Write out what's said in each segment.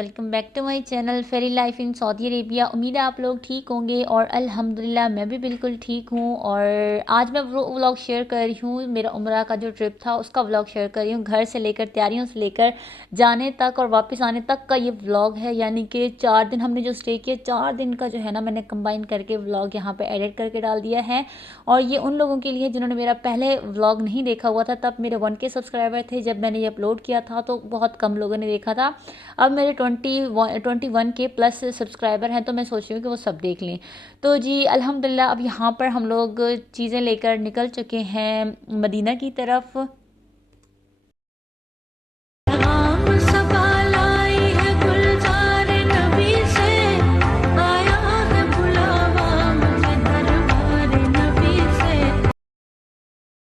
Welcome back to my channel fairy life in Saudi Arabia. उम्मीद है आप लोग ठीक होंगे और अल्हम्दुलिल्लाह मैं भी बिल्कुल ठीक हूँ। और आज मैं वो व्लॉग शेयर कर रही हूँ, मेरा उम्रा का जो ट्रिप था उसका व्लॉग शेयर कर रही हूँ। घर से लेकर तैयारियों से लेकर जाने तक और वापस आने तक का ये व्लॉग है। यानी कि 4 दिन हमने जो स्टे किया, 4 दिन का जो है ना मैंने कंबाइन करके व्लॉग यहाँ पर एडिट करके डाल दिया है। और ये उन लोगों के लिए जिन्होंने मेरा पहले व्लॉग नहीं देखा हुआ था, तब मेरे 1K सब्सक्राइबर थे जब मैंने ये अपलोड किया था, तो बहुत कम लोगों ने देखा था। अब मेरे 21K प्लस सब्सक्राइबर हैं, तो मैं सोच रही हूँ कि वो सब देख लें। तो जी अल्हम्दुलिल्लाह अब यहाँ पर हम लोग चीज़ें लेकर निकल चुके हैं मदीना की तरफ।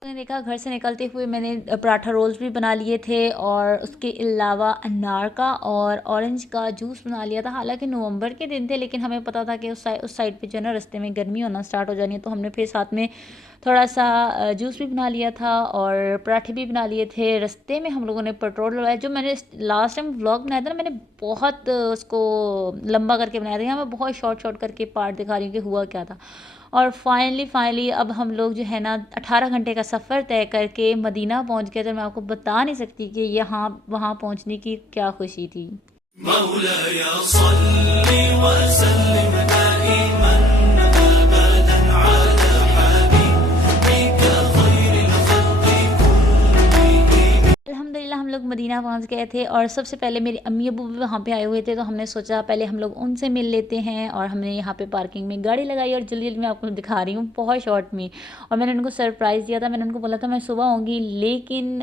मैंने देखा घर से निकलते हुए मैंने पराठा रोल्स भी बना लिए थे और उसके अलावा अनार का और ऑरेंज का जूस बना लिया था। हालांकि नवंबर के दिन थे, लेकिन हमें पता था कि उस साइड पे जो है ना रास्ते में गर्मी होना स्टार्ट हो जानी है, तो हमने फिर साथ में थोड़ा सा जूस भी बना लिया था और पराठे भी बना लिए थे। रास्ते में हम लोगों ने पेट्रोल डलवाया। जो मैंने लास्ट टाइम व्लॉग बनाया था ना, मैंने बहुत उसको लंबा करके बनाया था। यहाँ मैं बहुत शॉर्ट शॉर्ट करके पार्ट दिखा रही हूँ कि हुआ क्या था। और फाइनली अब हम लोग जो है ना 18 घंटे का सफ़र तय करके मदीना पहुंच गए। तो मैं आपको बता नहीं सकती कि यहाँ वहाँ पहुंचने की क्या खुशी थी। मौलाया सल्ली व सल्लिम दाइमन अबदन अला हबीबिका खैरिल खल्क़ि कुल्लिहिम। अल्हम्दुलिल्लाह हम लोग मदीना पहुंच गए थे और सबसे पहले मेरे अम्मी अबू भी वहाँ पे आए हुए थे, तो हमने सोचा पहले हम लोग उनसे मिल लेते हैं। और हमने यहाँ पे पार्किंग में गाड़ी लगाई और जल्दी जल्दी मैं आपको दिखा रही हूँ बहुत शॉर्ट में। और मैंने उनको सरप्राइज़ दिया था। मैंने उनको बोला था मैं सुबह आऊँगी, लेकिन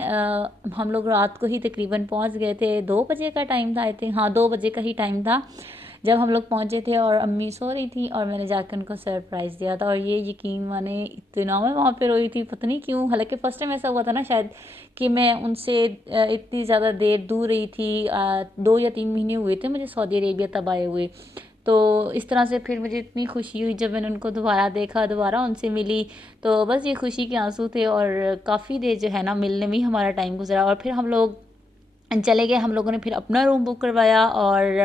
हम लोग रात को ही तकरीबन पहुँच गए थे। 2 बजे का टाइम था, आई थिंक, हाँ 2 बजे का ही टाइम था जब हम लोग पहुँचे थे। और अम्मी सो रही थी और मैंने जाकर उनको सरप्राइज़ दिया था। और ये यकीन माने इतना मैं वहाँ पे रोई थी, पता नहीं क्यों। हालांकि फ़र्स्ट टाइम ऐसा हुआ था ना शायद कि मैं उनसे इतनी ज़्यादा देर दूर रही थी। 2 या 3 महीने हुए थे मुझे सऊदी अरेबिया तब आए हुए। तो इस तरह से फिर मुझे इतनी खुशी हुई जब मैंने उनको दोबारा देखा, दोबारा उनसे मिली। तो बस ये खुशी के आंसू थे और काफ़ी देर जो है ना मिलने में ही हमारा टाइम गुजरा। और फिर हम लोग चले गए। हम लोगों ने फिर अपना रूम बुक करवाया और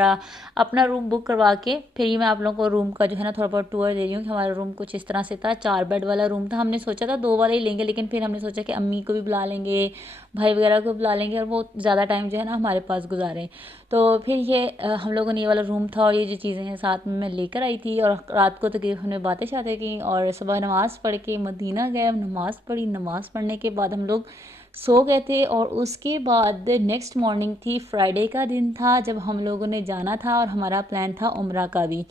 अपना रूम बुक करवा के फिर ये मैं आप लोगों को रूम का जो है ना थोड़ा बहुत टूर दे रही हूँ कि हमारा रूम कुछ इस तरह से था। 4 बेड वाला रूम था। हमने सोचा था 2 वाला ही लेंगे, लेकिन फिर हमने सोचा कि अम्मी को भी बुला लेंगे, भाई वगैरह को बुला लेंगे और वो ज़्यादा टाइम जो है ना हमारे पास गुजारें। तो फिर ये हम लोगों ने ये वाला रूम था और ये जो चीज़ें हैं साथ में मैं लेकर आई थी। और रात को तकरीबन हमने बातें शातें की और सुबह नमाज़ पढ़ के मदीना गए। नमाज़ पढ़ी, नमाज़ पढ़ने के बाद हम लोग सो गए थे। और उसके बाद नेक्स्ट मॉर्निंग थी, फ्राइडे का दिन था जब हम लोगों ने जाना था और हमारा प्लान था उम्रा का भी।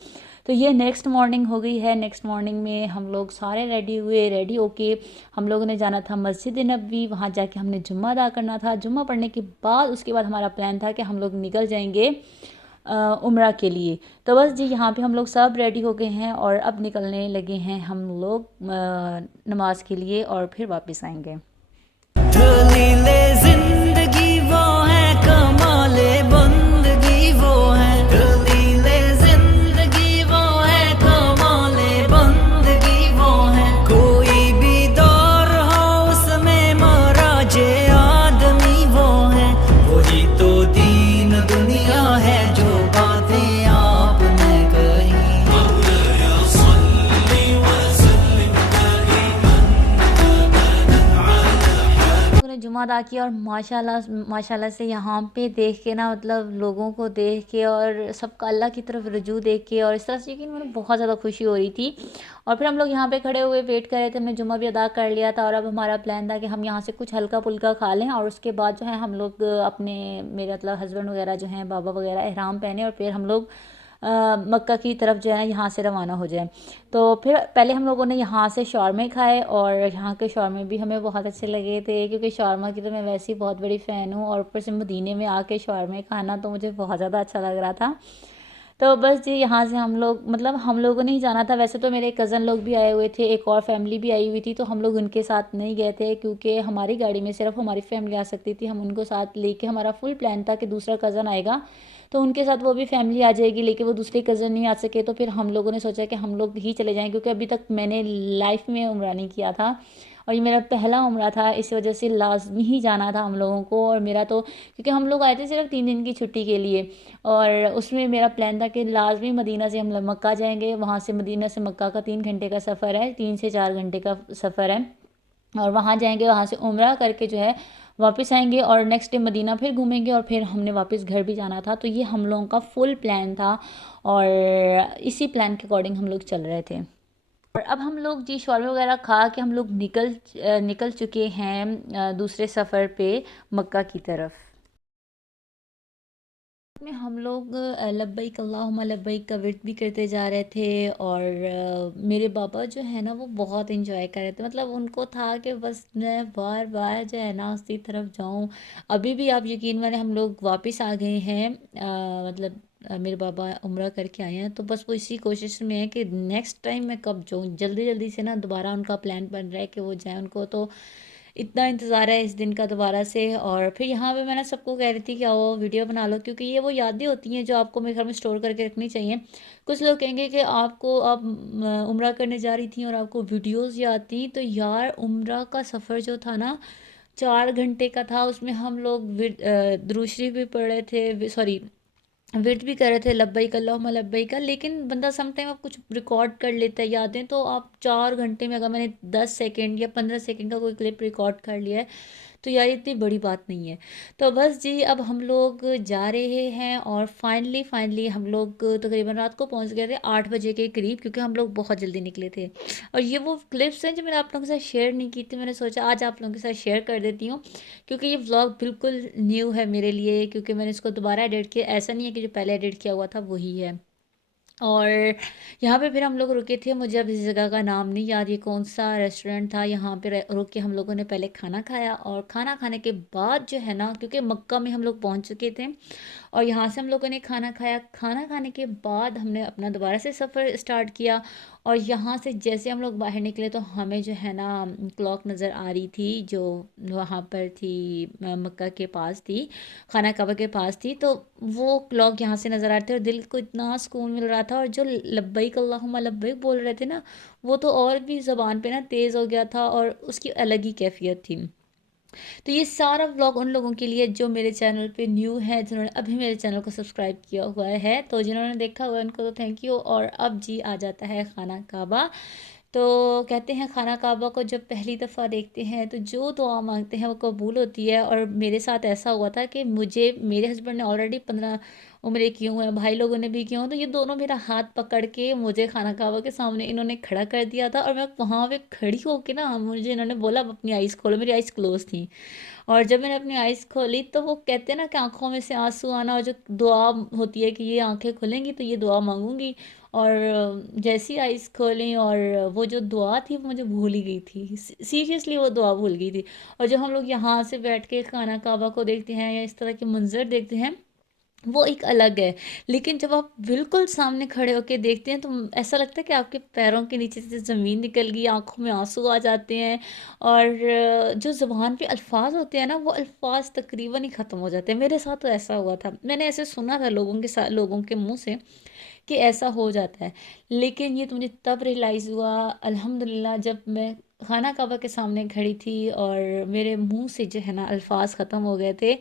तो ये नेक्स्ट मॉर्निंग हो गई है। नेक्स्ट मॉर्निंग में हम लोग सारे रेडी हुए। रेडी होके हम लोगों ने जाना था मस्जिद नबवी। वहाँ जाके हमने जुम्मा अदा करना था। जुम्मा पढ़ने के बाद उसके बाद हमारा प्लान था कि हम लोग निकल जाएंगे उम्रा के लिए। तो बस जी यहाँ पे हम लोग सब रेडी हो गए हैं और अब निकलने लगे हैं हम लोग नमाज के लिए और फिर वापस आएंगे। दलीले जिंदगी वो है, कमाले बंदगी वो है। दलीले जिंदगी वो है, कमाले बंदगी वो है। कोई भी दौर हो उसमें महाराजे आदमी वो है। वही तो दीन दुनिया है जो बातें आपने कही। जुमा अदा किया और माशाल्लाह से यहाँ पे देख के ना, मतलब लोगों को देख के और सबका अल्लाह की तरफ रुजू देख के और इस तरह से कि मुझे बहुत ज़्यादा खुशी हो रही थी। और फिर हम लोग यहाँ पे खड़े हुए वेट कर रहे थे। हमने जुमा भी अदा कर लिया था और अब हमारा प्लान था कि हम यहाँ से कुछ हल्का फुल्का खा लें और उसके बाद जो है हम लोग अपने, मेरे मतलब हस्बैंड वगैरह जो हैं, बाबा वगैरह, एहराम पहने और फिर हम लोग मक्का की तरफ जो है ना यहाँ से रवाना हो जाए। तो फिर पहले हम लोगों ने यहाँ से शौरमे खाए और यहाँ के शौरमे भी हमें बहुत अच्छे लगे थे, क्योंकि शौरमा की तो मैं वैसे ही बहुत बड़ी फ़ैन हूँ और ऊपर से मदीने में आके शौरमे खाना तो मुझे बहुत ज़्यादा अच्छा लग रहा था। तो बस जी यहाँ से हम लोग, मतलब हम लोगों ने ही जाना था। वैसे तो मेरे कज़न लोग भी आए हुए थे, एक और फैमिली भी आई हुई थी, तो हम लोग उनके साथ नहीं गए थे क्योंकि हमारी गाड़ी में सिर्फ हमारी फैमिली आ सकती थी। हम उनको साथ लेके, हमारा फुल प्लान था कि दूसरा कज़न आएगा तो उनके साथ वो भी फैमिली आ जाएगी, लेकिन वो दूसरे कज़न नहीं आ सके। तो फिर हम लोगों ने सोचा कि हम लोग ही चले जाएँ, क्योंकि अभी तक मैंने लाइफ में उम्रा नहीं किया था और ये मेरा पहला उम्रा था, इस वजह से लाज़मी ही जाना था हम लोगों को। और मेरा तो क्योंकि हम लोग आए थे सिर्फ 3 दिन की छुट्टी के लिए, और उसमें मेरा प्लान था कि लाज़मी मदीना से हम लोग मक्का जाएंगे। वहाँ से मदीना से मक्का का 3 घंटे का सफ़र है, 3 से 4 घंटे का सफ़र है। और वहाँ जाएंगे, वहाँ से उम्रा करके जो है वापस आएंगे, और नेक्स्ट डे मदीना फिर घूमेंगे, और फिर हमने वापस घर भी जाना था। तो ये हम लोगों का फुल प्लान था, और इसी प्लान के अकॉर्डिंग हम लोग चल रहे थे। और अब हम लोग जी शॉर्मा वगैरह खा के हम लोग निकल चुके हैं दूसरे सफ़र पे, मक्का की तरफ। में हम लोग लब्बैक अल्लाहुम्मा लब्बैक का विर्द भी करते जा रहे थे। और मेरे पापा जो है ना वो बहुत इंजॉय कर रहे थे, मतलब उनको था कि बस मैं बार बार जो है ना उसकी तरफ जाऊं। अभी भी आप यकीन माने हम लोग वापस आ गए हैं, मतलब मेरे पापा उम्रा करके आए हैं, तो बस वो इसी कोशिश में है कि नेक्स्ट टाइम मैं कब जाऊँ, जल्दी जल्दी से ना दोबारा उनका प्लान बन रहा है कि वो जाए। उनको तो इतना इंतज़ार है इस दिन का दोबारा से। और फिर यहाँ पे मैं ना सबको कह रही थी कि आओ वीडियो बना लो, क्योंकि ये वो यादें होती हैं जो आपको मेरे घर में स्टोर करके रखनी चाहिए। कुछ लोग कहेंगे कि आपको आप उम्रा करने जा रही थी और आपको वीडियोस याद थी, तो यार उम्रा का सफ़र जो था ना 4 घंटे का था। उसमें हम लोग दुरूद शरीफ भी पढ़ रहे थे, सॉरी वेट भी कर रहे थे, लब्बैक अल्लाहुम्मा लब्बैक का। लेकिन बंदा सम टाइम आप कुछ रिकॉर्ड कर लेता है यादें, तो आप 4 घंटे में अगर मैंने 10 सेकेंड या 15 सेकेंड का कोई क्लिप रिकॉर्ड कर लिया है, तो यार इतनी बड़ी बात नहीं है। तो बस जी अब हम लोग जा रहे हैं, और फाइनली फाइनली हम लोग तकरीबन रात को पहुंच गए थे 8 बजे के करीब, क्योंकि हम लोग बहुत जल्दी निकले थे। और ये वो क्लिप्स हैं जो मैंने आप लोगों के साथ शेयर नहीं की थी, मैंने सोचा आज आप लोगों के साथ शेयर कर देती हूँ, क्योंकि ये व्लॉग बिल्कुल न्यू है मेरे लिए, क्योंकि मैंने इसको दोबारा एडिट किया। ऐसा नहीं है कि जो पहले एडिट किया हुआ था वही है। और यहाँ पे फिर हम लोग रुके थे, मुझे अब इस जगह का नाम नहीं याद, ये कौन सा रेस्टोरेंट था। यहाँ पे रुक के हम लोगों ने पहले खाना खाया, और खाना खाने के बाद जो है ना, क्योंकि मक्का में हम लोग पहुँच चुके थे, और यहाँ से हम लोगों ने खाना खाया। खाना खाने के बाद हमने अपना दोबारा से सफ़र स्टार्ट किया। और यहाँ से जैसे हम लोग बाहर निकले, तो हमें जो है ना क्लॉक नज़र आ रही थी, जो वहाँ पर थी, मक्का के पास थी, खाना काबा के पास थी। तो वो क्लॉक यहाँ से नज़र आ रहे थे, और दिल को इतना सुकून मिल रहा था। और जो लब्बैक अल्लाहुम्मा लब्बैक बोल रहे थे ना, वो तो और भी ज़बान पे ना तेज़ हो गया था, और उसकी अलग ही कैफियत थी। तो ये सारा व्लॉग उन लोगों के लिए जो मेरे चैनल पे न्यू है, जिन्होंने अभी मेरे चैनल को सब्सक्राइब किया हुआ है। तो जिन्होंने देखा हुआ है उनको तो थैंक यू। और अब जी आ जाता है खाना काबा। तो कहते हैं खाना काबा को जब पहली दफ़ा देखते हैं तो जो दुआ मांगते हैं वो कबूल होती है। और मेरे साथ ऐसा हुआ था कि मुझे मेरे हस्बैंड ने ऑलरेडी 15 उम्रे की हुए हैं, भाई लोगों ने भी किए हुए, तो ये दोनों मेरा हाथ पकड़ के मुझे खाना काबा के सामने इन्होंने खड़ा कर दिया था। और मैं वहाँ पे खड़ी होके ना, मुझे इन्होंने बोला अब अपनी आइज़ खोलो, मेरी आइज़ क्लोज थी। और जब मैंने अपनी आइज़ खोली, तो वो कहते हैं ना कि आंखों में से आंसू आना, और जो दुआ होती है कि ये आंखें खुलेंगी तो ये दुआ मांगूंगी। और जैसी आइज़ खोली, और वो जो दुआ थी वो मुझे भूल ही गई थी, सीरियसली वो दुआ भूल गई थी। और जब हम लोग यहाँ से बैठ के खाना काबा को देखते हैं या इस तरह के मंजर देखते हैं, वो एक अलग है। लेकिन जब आप बिल्कुल सामने खड़े होके देखते हैं, तो ऐसा लगता है कि आपके पैरों के नीचे से ज़मीन निकल गई, आंखों में आंसू आ जाते हैं। और जो ज़ुबान पे अल्फाज होते हैं ना, वो अल्फाज तकरीबन ही ख़त्म हो जाते हैं। मेरे साथ तो ऐसा हुआ था, मैंने ऐसे सुना था लोगों के साथ, लोगों के मुंह से कि ऐसा हो जाता है। लेकिन ये तो मुझे तब रियलाइज़ हुआ अल्हम्दुलिल्लाह, जब मैं खाना काबा के सामने खड़ी थी, और मेरे मुंह से जो है ना अल्फाज ख़त्म हो गए थे।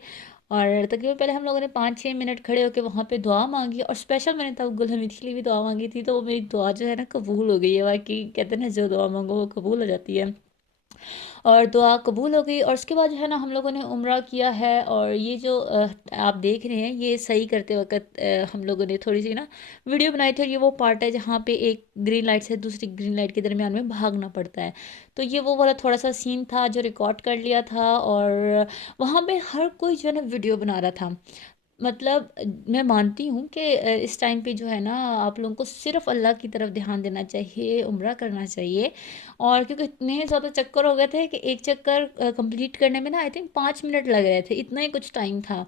और तकरीबन पहले हम लोगों ने 5-6 मिनट खड़े होकर वहाँ पे दुआ मांगी, और स्पेशल मैंने तब गुल हमीद के लिए भी दुआ मांगी थी। तो वो मेरी दुआ जो है ना कबूल हो गई है, बाकी कहते हैं ना जो दुआ मांगो वो कबूल हो जाती है। और दुआ कबूल हो गई। और उसके बाद जो है ना हम लोगों ने उम्रा किया है। और ये जो आप देख रहे हैं, ये सही करते वक्त हम लोगों ने थोड़ी सी ना वीडियो बनाई थी। और ये वो पार्ट है जहाँ पे एक ग्रीन लाइट से दूसरी ग्रीन लाइट के दरमियान में भागना पड़ता है। तो ये वो वाला थोड़ा सा सीन था जो रिकॉर्ड कर लिया था। और वहाँ पे हर कोई जो है ना वीडियो बना रहा था। मतलब मैं मानती हूँ कि इस टाइम पे जो है ना आप लोगों को सिर्फ अल्लाह की तरफ ध्यान देना चाहिए, उम्रा करना चाहिए। और क्योंकि इतने ज़्यादा चक्कर हो गए थे कि एक चक्कर कंप्लीट करने में ना आई थिंक 5 मिनट लग रहे थे, इतना ही कुछ टाइम था।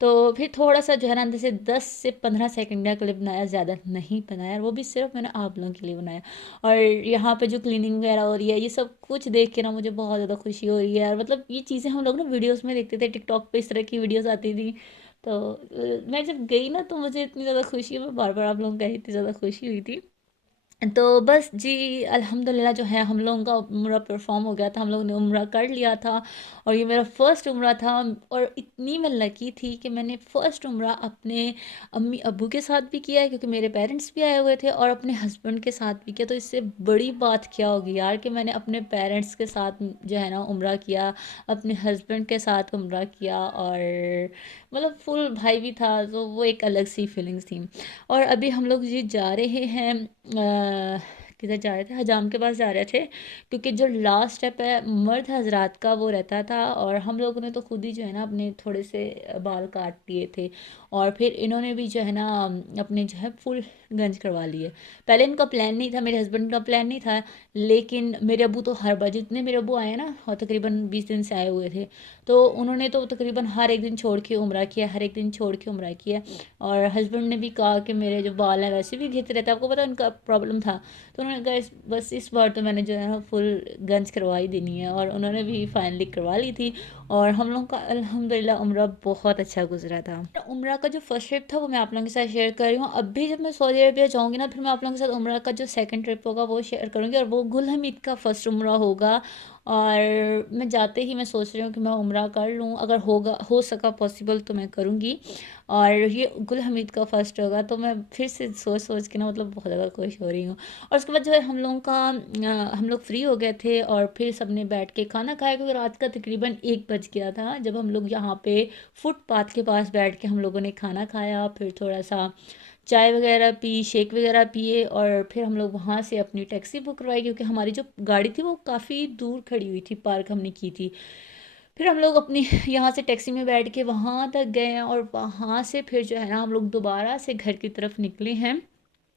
तो फिर थोड़ा सा जो है ना अंदर से 10 से 15 सेकंड का क्लिप बनाया, ज़्यादा नहीं बनाया, और वो भी सिर्फ मैंने आप लोगों के लिए बनाया। और यहाँ पे जो क्लीनिंग वगैरह हो रही है, ये सब कुछ देख के ना मुझे बहुत ज़्यादा खुशी हो रही है। और मतलब ये चीज़ें हम लोग ना वीडियोस में देखते थे, टिकटॉक पे इस तरह की वीडियोस आती थी। तो मैं जब गई ना, तो मुझे इतनी ज़्यादा खुशी, मैं बार बार आप लोगों को कही, इतनी ज़्यादा खुशी हुई थी। तो बस जी, अल्हम्दुलिल्लाह जो है हम लोगों का उम्रा परफॉर्म हो गया था, हम लोगों ने उम्रा कर लिया था। और ये मेरा फ़र्स्ट उम्रा था। और इतनी मैं लकी थी कि मैंने फ़र्स्ट उम्रा अपने अम्मी अब्बू के साथ भी किया है, क्योंकि मेरे पेरेंट्स भी आए हुए थे, और अपने हस्बैंड के साथ भी किया। तो इससे बड़ी बात क्या होगी यार, कि मैंने अपने पेरेंट्स के साथ जो है ना उम्रा किया, अपने हस्बैंड के साथ उम्रा किया, और मतलब फुल भाई भी था, तो वो एक अलग सी फीलिंग्स थी। और अभी हम लोग जी जा रहे हैं, किधर जा रहे थे, हजाम के पास जा रहे थे, क्योंकि जो लास्ट स्टेप है मर्द हजरात का वो रहता था। और हम लोगों ने तो खुद ही जो है ना अपने थोड़े से बाल काट दिए थे, और फिर इन्होंने भी जो है ना अपने जो है फुल गंज करवा लिए। पहले इनका प्लान नहीं था, मेरे हस्बैंड का प्लान नहीं था, लेकिन मेरे अबू तो हर बार, जितने मेरे अबू आए ना, और तकरीबन 20 दिन से आए हुए थे, तो उन्होंने तो तकरीबन हर एक दिन छोड़ के उम्रा किया, हर एक दिन छोड़ के उम्रा किया। और हस्बैंड ने भी कहा कि मेरे जो बाल हैं वैसे भी घिरते रहते हैं, आपको पता है उनका प्रॉब्लम था। तो उन्होंने कहा बस इस बार तो मैंने जो है ना फुल गंज करवा ही देनी है, और उन्होंने भी फाइनली करवा ली थी। और हम लोगों का अल्हम्दुलिल्लाह उम्रा बहुत अच्छा गुजरा था। उम्रा का जो फर्स्ट ट्रिप था वो मैं आप लोगों के साथ शेयर कर रही हूँ। अब भी जब मैं सऊदी अरबिया जाऊँगी ना, फिर मैं आप लोगों के साथ उम्रा का जो सेकंड ट्रिप होगा वो शेयर करूँगी, और वो गुल हमीद का फर्स्ट उम्रा होगा। और मैं जाते ही मैं सोच रही हूँ कि मैं उम्रा कर लूँ, अगर होगा हो सका पॉसिबल तो मैं करूँगी। और ये गुल हमीद का फर्स्ट होगा, तो मैं फिर से सोच सोच के ना मतलब बहुत ज़्यादा खुश हो रही हूँ। और उसके बाद जो है हम लोगों का हम लोग फ्री हो गए थे, और फिर सबने बैठ के खाना खाया, क्योंकि रात का तकरीबन 1 बज गया था जब हम लोग यहाँ पे फुटपाथ के पास बैठ के हम लोगों ने खाना खाया। फिर थोड़ा सा चाय वगैरह पी, शेक वगैरह पिए, और फिर हम लोग वहाँ से अपनी टैक्सी बुक करवाई, क्योंकि हमारी जो गाड़ी थी वो काफ़ी दूर खड़ी हुई थी, पार्क हमने की थी। फिर हम लोग अपनी यहाँ से टैक्सी में बैठ के वहाँ तक गए हैं, और वहाँ से फिर जो है ना हम लोग दोबारा से घर की तरफ निकले हैं।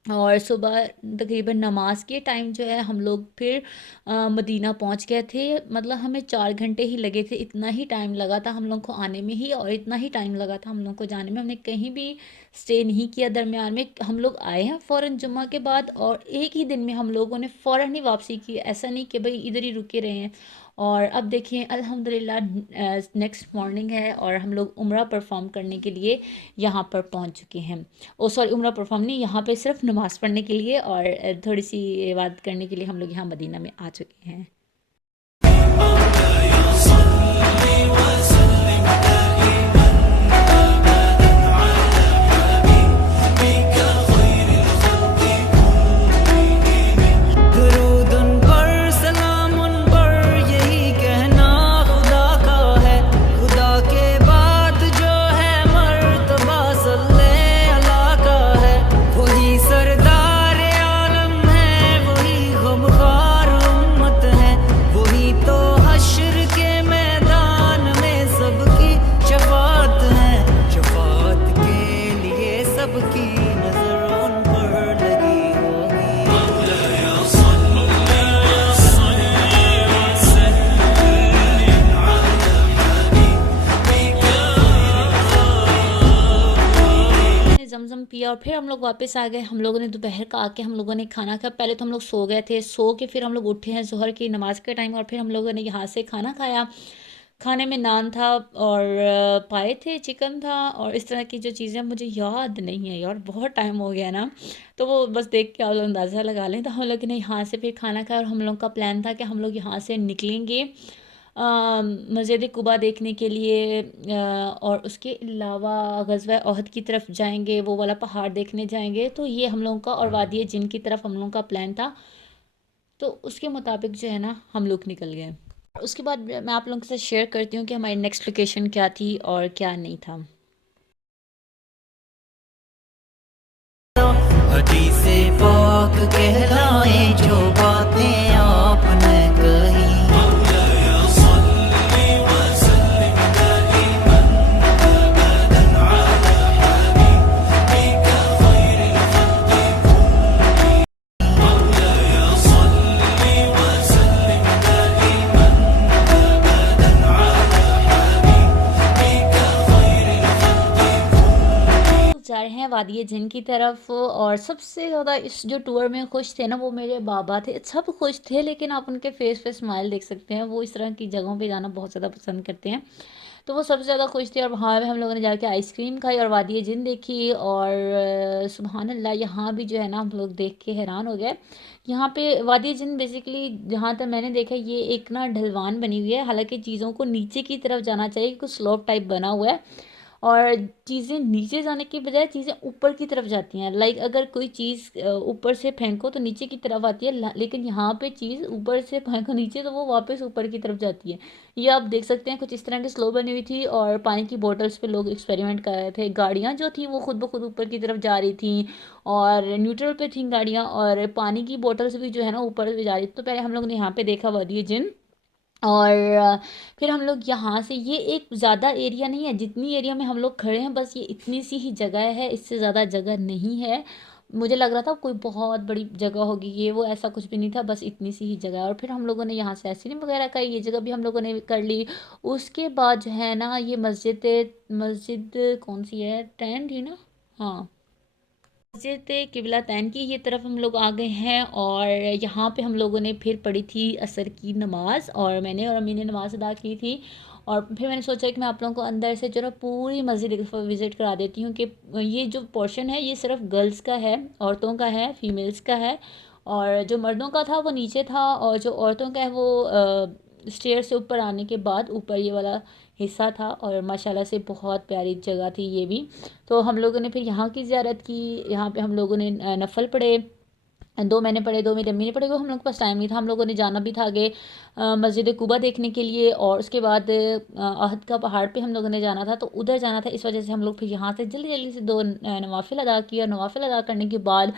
और सुबह तकरीबन नमाज के टाइम जो है हम लोग फिर मदीना पहुंच गए थे। मतलब हमें 4 घंटे ही लगे थे, इतना ही टाइम लगा था हम लोग को आने में ही, और इतना ही टाइम लगा था हम लोग को जाने में। हमने कहीं भी स्टे नहीं किया दरमियान में। हम लोग आए हैं फ़ौरन जुम्मा के बाद, और एक ही दिन में हम लोगों ने फ़ौरन ही वापसी की, ऐसा नहीं कि भाई इधर ही रुके रहे हैं। और अब देखिए अल्हम्दुलिल्लाह नेक्स्ट मॉर्निंग है, और हम लोग उम्रा परफॉर्म करने के लिए यहाँ पर पहुँच चुके हैं। ओ सॉरी, उम्रा परफॉर्म नहीं, यहाँ पे सिर्फ नमाज़ पढ़ने के लिए और थोड़ी सी इबादत करने के लिए हम लोग यहाँ मदीना में आ चुके हैं। दुरूद उन पर, सलाम उन पर, यही कहना खुदा का है। खुदा के बाद जो है मर्तबा सल्ले अला का है। वही सरदार आलम है, वही गमखार उम्मत है, वही तो हश्र के मैदान में सबकी शफात है। शफात के लिए सबकी नजर उन पर लगी होगी। हमने जमजम पिया, और फिर हम लोग वापस आ गए। हम लोगों ने दोपहर का आके हम लोगों ने खाना खाया। पहले तो हम लोग सो गए थे, सो के फिर हम लोग उठे हैं ज़ोहर की नमाज के टाइम, और फिर हम लोगों ने यहाँ से खाना खाया। खाने में नान था, और पाए थे, चिकन था, और इस तरह की जो चीज़ें मुझे याद नहीं है यार, बहुत टाइम हो गया ना, तो वो बस देख के आप लोग अंदाज़ा लगा लें। तो हम लोग ने यहाँ से फिर खाना खाया, और हम लोग का प्लान था कि हम लोग यहाँ से निकलेंगे मस्जिद कुबा देखने के लिए, और उसके अलावा ग़ज़वा ओहद की तरफ जाएंगे, वो वाला पहाड़ देखने जाएंगे। तो ये हम लोगों का, और वादी जिन की तरफ हम लोगों का प्लान था। तो उसके मुताबिक जो है ना हम लोग निकल गए। उसके बाद मैं आप लोगों के साथ शेयर करती हूँ कि हमारी नेक्स्ट लोकेशन क्या थी और क्या नहीं था। हदीसे पाक कहलाए जो बातें आपने कही। जा रहे हैं वादी जिन की तरफ, और सबसे ज़्यादा इस जो टूर में खुश थे ना वो मेरे बाबा थे। सब खुश थे, लेकिन आप उनके फेस पे स्माइल देख सकते हैं, वो इस तरह की जगहों पे जाना बहुत ज़्यादा पसंद करते हैं। तो वो सबसे ज़्यादा खुश थे और वहाँ पे हम लोगों ने जाके आइसक्रीम खाई और वादिय जिन देखी और सुबहान अल्लाह यहाँ भी जो है ना हम लोग देख के हैरान हो गए। यहाँ पे वादिय जिन बेसिकली जहाँ तक मैंने देखा ये एक ना ढलवान बनी हुई है, हालांकि चीज़ों को नीचे की तरफ जाना चाहिए, कुछ स्लोप टाइप बना हुआ है और चीज़ें नीचे जाने की बजाय चीज़ें ऊपर की तरफ जाती हैं। लाइक अगर कोई चीज़ ऊपर से फेंको तो नीचे की तरफ आती है, लेकिन यहाँ पे चीज़ ऊपर से फेंको नीचे तो वो वापस ऊपर की तरफ जाती है। ये आप देख सकते हैं, कुछ इस तरह की स्लो बनी हुई थी और पानी की बोटल्स पे लोग एक्सपेरिमेंट कर रहे थे। गाड़ियाँ जो थी वो खुद ब खुद ऊपर की तरफ जा रही थी और न्यूट्रल पे थी गाड़ियाँ, और पानी की बोटल्स भी जो है ना ऊपर से जा रही थी। तो पहले हम लोग ने यहाँ पे देखा वादिय जिन और फिर हम लोग यहाँ से, ये एक ज़्यादा एरिया नहीं है, जितनी एरिया में हम लोग खड़े हैं बस ये इतनी सी ही जगह है, इससे ज़्यादा जगह नहीं है। मुझे लग रहा था कोई बहुत बड़ी जगह होगी, ये वो ऐसा कुछ भी नहीं था, बस इतनी सी ही जगह है। और फिर हम लोगों ने यहाँ से आइसक्रीम वगैरह खाई, ये जगह भी हम लोगों ने कर ली। उसके बाद जो है ना ये मस्जिद, मस्जिद कौन सी है, टैन थी ना, हाँ, मस्जिद किबला तैन की ये तरफ हम लोग आ गए हैं और यहाँ पे हम लोगों ने फिर पढ़ी थी असर की नमाज और मैंने और अम्मी ने नमाज अदा की थी। और फिर मैंने सोचा कि मैं आप लोगों को अंदर से जो ना पूरी मस्जिद एक दफ़ा विज़िट करा देती हूँ कि ये जो पोर्शन है ये सिर्फ गर्ल्स का है, औरतों का है, फीमेल्स का है। और जो मर्दों का था वो नीचे था और जो औरतों का है वो स्टेयर से ऊपर आने के बाद ऊपर ये वाला हिस्सा था। और माशाल्लाह से बहुत प्यारी जगह थी ये भी। तो हम लोगों ने फिर यहाँ की ज़ियारत की, यहाँ पे हम लोगों ने नफ़ल पढ़े, दो मैंने पढ़े, दो मेरी अम्मी ने पढ़े, वो हम लोग के पास टाइम नहीं था, हम लोगों ने जाना भी था आगे मस्जिद कुबा देखने के लिए और उसके बाद अहद का पहाड़ पे हम लोगों ने जाना था, तो उधर जाना था। इस वजह से हम लोग फिर यहाँ से जल्दी जल्दी से दो नवाफिल अदा किए और नवाफिल अदा करने के बाद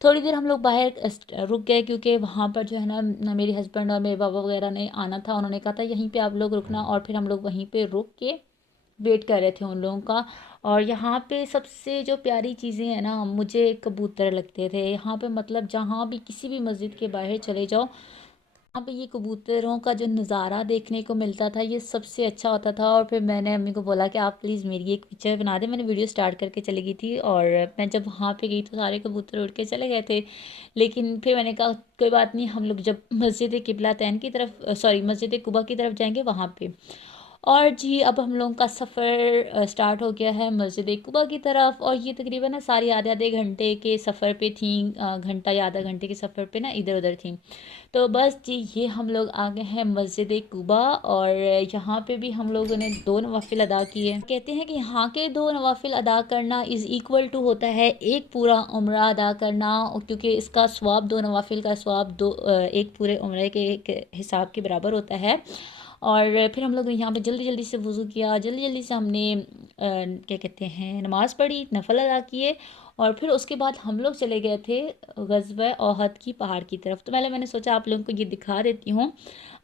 थोड़ी देर हम लोग बाहर रुक गए, क्योंकि वहाँ पर जो है ना मेरे हस्बैंड और मेरे बाबा वगैरह ने आना था, उन्होंने कहा था यहीं पे आप लोग रुकना, और फिर हम लोग वहीं पे रुक के वेट कर रहे थे उन लोगों का। और यहाँ पे सबसे जो प्यारी चीज़ें हैं ना, मुझे कबूतर लगते थे यहाँ पे, मतलब जहाँ भी किसी भी मस्जिद के बाहर चले जाओ वहाँ पे ये कबूतरों का जो नज़ारा देखने को मिलता था ये सबसे अच्छा होता था। और फिर मैंने अम्मी को बोला कि आप प्लीज़ मेरी एक पिक्चर बना दें, मैंने वीडियो स्टार्ट करके चली गई थी और मैं जब वहाँ पे गई तो सारे कबूतर उड़ के चले गए थे। लेकिन फिर मैंने कहा कोई बात नहीं, हम लोग जब मस्जिद किबला तैन की तरफ, सॉरी मस्जिद कुबा की तरफ जाएंगे वहाँ पे। और जी अब हम लोगों का सफ़र स्टार्ट हो गया है मस्जिद कुबा की तरफ, और ये तकरीबन ना सारी आधे आधे घंटे के सफ़र पे थी, घंटा या आधा घंटे के सफ़र पे ना इधर उधर थी। तो बस जी ये हम लोग आ गए हैं मस्जिद कुबा और यहाँ पे भी हम लोगों ने दो नवाफिल अदा किए। कहते हैं कि यहाँ के दो नवाफिल अदा करना इज़ इक्वल टू होता है एक पूरा उम्रा अदा करना, क्योंकि इसका सवाब, दो नवाफिल का सवाब एक पूरे उम्रे के हिसाब के बराबर होता है। और फिर हम लोग यहाँ पे जल्दी जल्दी से वज़ू किया, जल्दी जल्दी से हमने क्या कहते हैं नमाज़ पढ़ी, नफल अदा किए और फिर उसके बाद हम लोग चले गए थे ग़ज़वा ओहद की पहाड़ की तरफ। तो पहले मैंने सोचा आप लोगों को ये दिखा देती हूँ।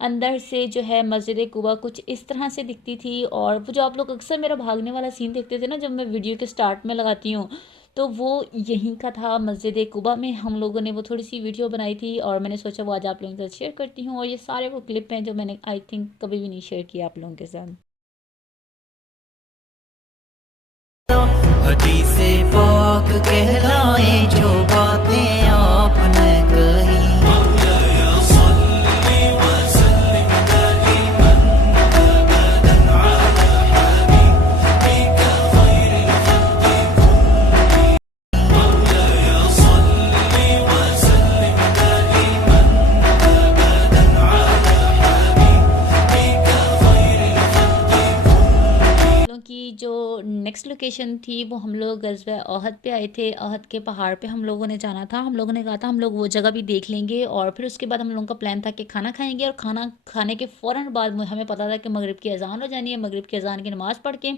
अंदर से जो है मस्जिद कुबा कुछ इस तरह से दिखती थी, और वो जो आप लोग अक्सर मेरा भागने वाला सीन देखते थे ना जब मैं वीडियो के स्टार्ट में लगाती हूँ, तो वो यहीं का था मस्जिद कुबा में। हम लोगों ने वो थोड़ी सी वीडियो बनाई थी और मैंने सोचा वो आज आप लोगों के साथ शेयर करती हूँ। और ये सारे वो क्लिप हैं जो मैंने आई थिंक कभी भी नहीं शेयर किया आप लोगों के साथ। हदीसे पाक कहलाए जो बातें आपने कही। की जो नेक्स्ट लोकेशन थी वो हम लोग ग़ज़वा ओहद पे आए थे। ओहद के पहाड़ पे हम लोगों ने जाना था, हम लोगों ने कहा था हम लोग वो जगह भी देख लेंगे और फिर उसके बाद हम लोगों का प्लान था कि खाना खाएंगे और खाना खाने के फ़ौरन बाद हमें पता था कि मगरिब की अज़ान हो जानी है। मगरिब की अज़ान की नमाज़ पढ़ के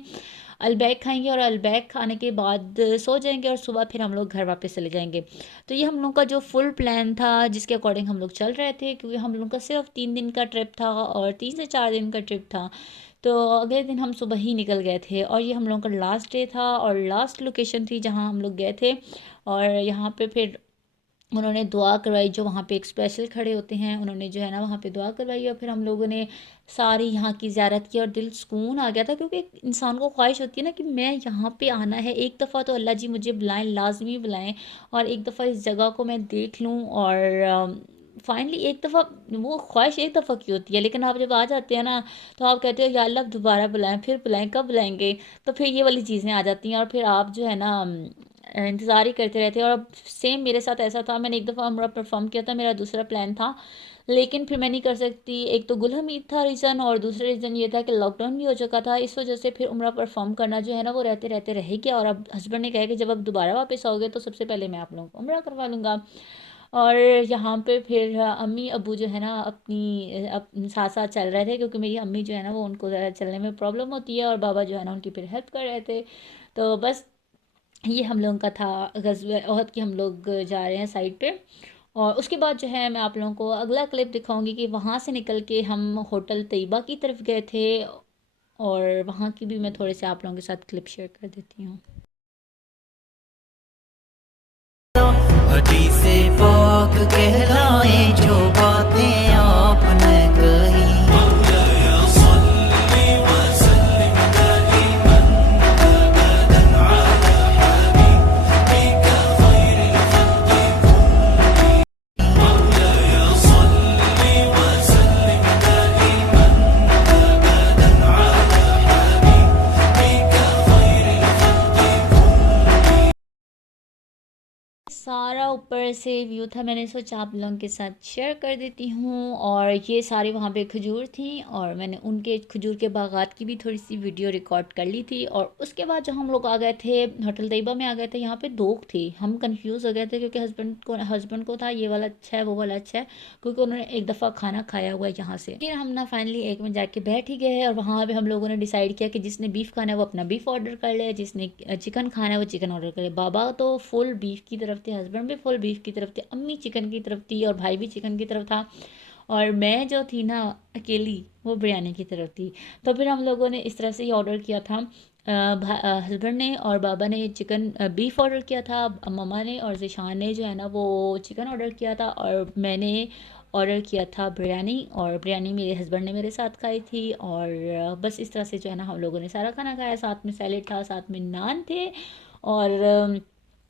अलबैक खाएंगे और अलबैक खाने के बाद सो जाएंगे और सुबह फिर हम लोग घर वापस चले जाएंगे। तो ये हम लोग का जो फुल प्लान था जिसके अकॉर्डिंग हम लोग चल रहे थे, क्योंकि हम लोग का सिर्फ 3 दिन का ट्रिप था और 3 से 4 दिन का ट्रिप था। तो अगले दिन हम सुबह ही निकल गए थे और ये हम लोगों का लास्ट डे था और लास्ट लोकेशन थी जहाँ हम लोग गए थे। और यहाँ पे फिर उन्होंने दुआ करवाई, जो वहाँ पे एक स्पेशल खड़े होते हैं उन्होंने जो है ना वहाँ पे दुआ करवाई और फिर हम लोगों ने सारी यहाँ की ज़ियारत की और दिल सुकून आ गया था, क्योंकि एक इंसान को ख्वाहिश होती है ना कि मैं यहाँ पे आना है, एक दफ़ा तो अल्लाह जी मुझे बुलाएं, लाजमी बुलाएं और एक दफ़ा इस जगह को मैं देख लूँ और फाइनली एक दफ़ा वो ख्वाहिश एक दफ़ा की होती है, लेकिन आप जब आ जाते हैं ना तो आप कहते हो या अल्लाह अब दोबारा बुलाएं, फिर बुलाएं, कब बुलाएंगे। तो फिर ये वाली चीज़ें आ जाती हैं और फिर आप जो है ना इंतज़ार ही करते रहते हैं। और अब सेम मेरे साथ ऐसा था, मैंने एक दफ़ा उम्रा परफॉर्म किया था, मेरा दूसरा प्लान था, लेकिन फिर मैं नहीं कर सकती। एक तो गुल हमीद था रीज़न, और दूसरा रीज़न ये था कि लॉकडाउन भी हो चुका था। इस वजह से फिर उम्रा परफॉर्म करना जो है ना वो रहते रहते रह ही गया। और अब हस्बैंड ने कहा कि जब अब दोबारा वापस आओगे तो सबसे पहले मैं आप लोगों को उम्रा करवा लूँगा। और यहाँ पे फिर अम्मी अब्बू जो है ना अपनी साथ साथ चल रहे थे, क्योंकि मेरी अम्मी जो है ना वो उनको ज़रा चलने में प्रॉब्लम होती है, और बाबा जो है ना उनकी फिर हेल्प कर रहे थे। तो बस ये हम लोगों का था गज़वे ओहद की। हम लोग जा रहे हैं साइड पे, और उसके बाद जो है मैं आप लोगों को अगला क्लिप दिखाऊंगी कि वहाँ से निकल के हम होटल तैयबा की तरफ गए थे, और वहाँ की भी मैं थोड़े से आप लोगों के साथ क्लिप शेयर कर देती हूँ। हदीसे पाक कहलाए जो बातें आपने कही। सारा ऊपर से व्यू था, मैंने सोचा आप लोगों के साथ शेयर कर देती हूँ। और ये सारी वहाँ पे खजूर थी, और मैंने उनके खजूर के बागात की भी थोड़ी सी वीडियो रिकॉर्ड कर ली थी। और उसके बाद जो हम लोग आ गए थे होटल तैयबा में आ गए थे, यहाँ पे दो थी, हम कंफ्यूज हो गए थे क्योंकि हस्बैंड को था ये वाला अच्छा है वो वाला अच्छा है, क्योंकि उन्होंने एक दफ़ा खाना खाया हुआ है यहाँ से। फिर हम ना फाइनली एक में जाके बैठ ही गए, और वहाँ पे हम लोगों ने डिसाइड किया कि जिसने बीफ खाना है वो अपना बीफ ऑर्डर कर ले, जिसने चिकन खाना है वो चिकन ऑर्डर करे। बाबा तो फुल बीफ की तरफ थे, हस्बैंड भी फुल बीफ की तरफ थे, अम्मी चिकन की तरफ थी, और भाई भी चिकन की तरफ था, और मैं जो थी ना अकेली वो बिरयानी की तरफ थी। तो फिर हम लोगों ने इस तरह से ही ऑर्डर किया था। हस्बैंड ने और बाबा ने चिकन बीफ ऑर्डर किया था, मम्मा ने और ज़िशान ने जो है ना वो चिकन ऑर्डर किया था, और मैंने ऑर्डर किया था बिरयानी। और बिरयानी मेरे हस्बैंड ने मेरे साथ खाई थी। और बस इस तरह से जो है ना हम लोगों ने सारा खाना खाया, साथ में सैलेड था, साथ में नान थे। और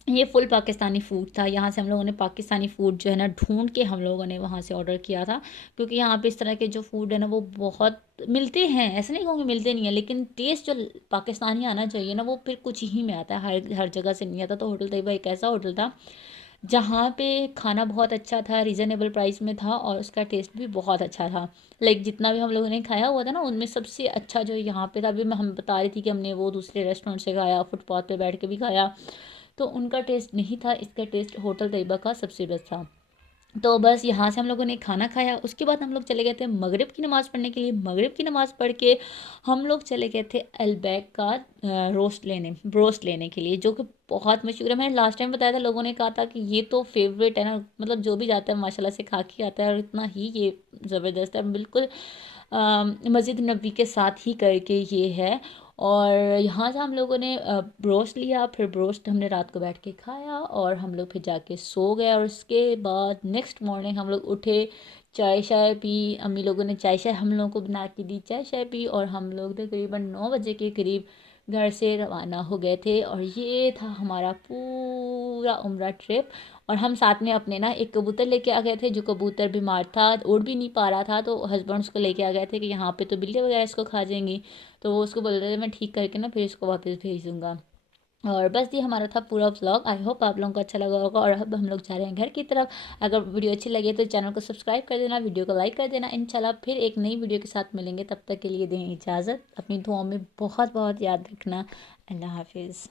ये फुल पाकिस्तानी फ़ूड था। यहाँ से हम लोगों ने पाकिस्तानी फ़ूड जो है ना ढूंढ के हम लोगों ने वहाँ से ऑर्डर किया था, क्योंकि यहाँ पे इस तरह के जो फ़ूड है ना वो बहुत मिलते हैं, ऐसे नहीं कहूँगी मिलते नहीं है, लेकिन टेस्ट जो पाकिस्तानी आना चाहिए ना वो फिर कुछ ही में आता है, हर हर जगह से नहीं आता। तो होटल तैयबा एक ऐसा होटल था जहाँ पे खाना बहुत अच्छा था, रीज़नेबल प्राइस में था, और उसका टेस्ट भी बहुत अच्छा था। लाइक जितना भी हम लोगों ने खाया हुआ था ना उनमें सबसे अच्छा जो यहाँ पे था, अभी मैं हम बता रही थी कि हमने वो दूसरे रेस्टोरेंट से खाया, फुटपाथ पे बैठ के भी खाया, तो उनका टेस्ट नहीं था, इसका टेस्ट होटल तैयबा का सबसे बेस्ट था। तो बस यहाँ से हम लोगों ने खाना खाया, उसके बाद हम लोग चले गए थे मगरिब की नमाज़ पढ़ने के लिए। मगरिब की नमाज़ पढ़ के हम लोग चले गए थे अलबैक का ब्रोस्ट लेने के लिए, जो कि बहुत मशहूर है। मैंने लास्ट टाइम बताया था, लोगों ने कहा था कि ये तो फेवरेट है ना, मतलब जो भी जाता है माशाल्लाह से खा के आता है, और इतना ही ये ज़बरदस्त है, बिल्कुल मस्जिद नबी के साथ ही करके ये है। और यहाँ से हम लोगों ने ब्रोस्ट लिया, फिर ब्रोस्ट हमने रात को बैठ के खाया, और हम लोग फिर जाके सो गए। और उसके बाद नेक्स्ट मॉर्निंग हम लोग उठे, चाय शाय पी, अम्मी लोगों ने चाय शाय हम लोगों को बना के दी, चाय शाय पी, और हम लोग तकरीबन 9 बजे के करीब घर से रवाना हो गए थे। और ये था हमारा पूरा उम्रा ट्रिप। और हम साथ में अपने ना एक कबूतर लेके आ गए थे, जो कबूतर बीमार था, उड़ भी नहीं पा रहा था, तो हस्बैंड उसको लेके आ गए थे कि यहाँ पे तो बिल्ली वगैरह इसको खा जाएंगी। तो वो उसको बोल रहे थे मैं ठीक करके ना फिर इसको वापस भेज दूँगा। और बस ये हमारा था पूरा व्लॉग। आई होप आप लोगों को अच्छा लगा होगा। और अब हम लोग जा रहे हैं घर की तरफ। अगर वीडियो अच्छी लगे तो चैनल को सब्सक्राइब कर देना, वीडियो को लाइक कर देना। इंशाल्लाह फिर एक नई वीडियो के साथ मिलेंगे, तब तक के लिए दें इजाज़त। अपनी दुआओं में बहुत बहुत याद रखना। अल्लाह हाफिज़।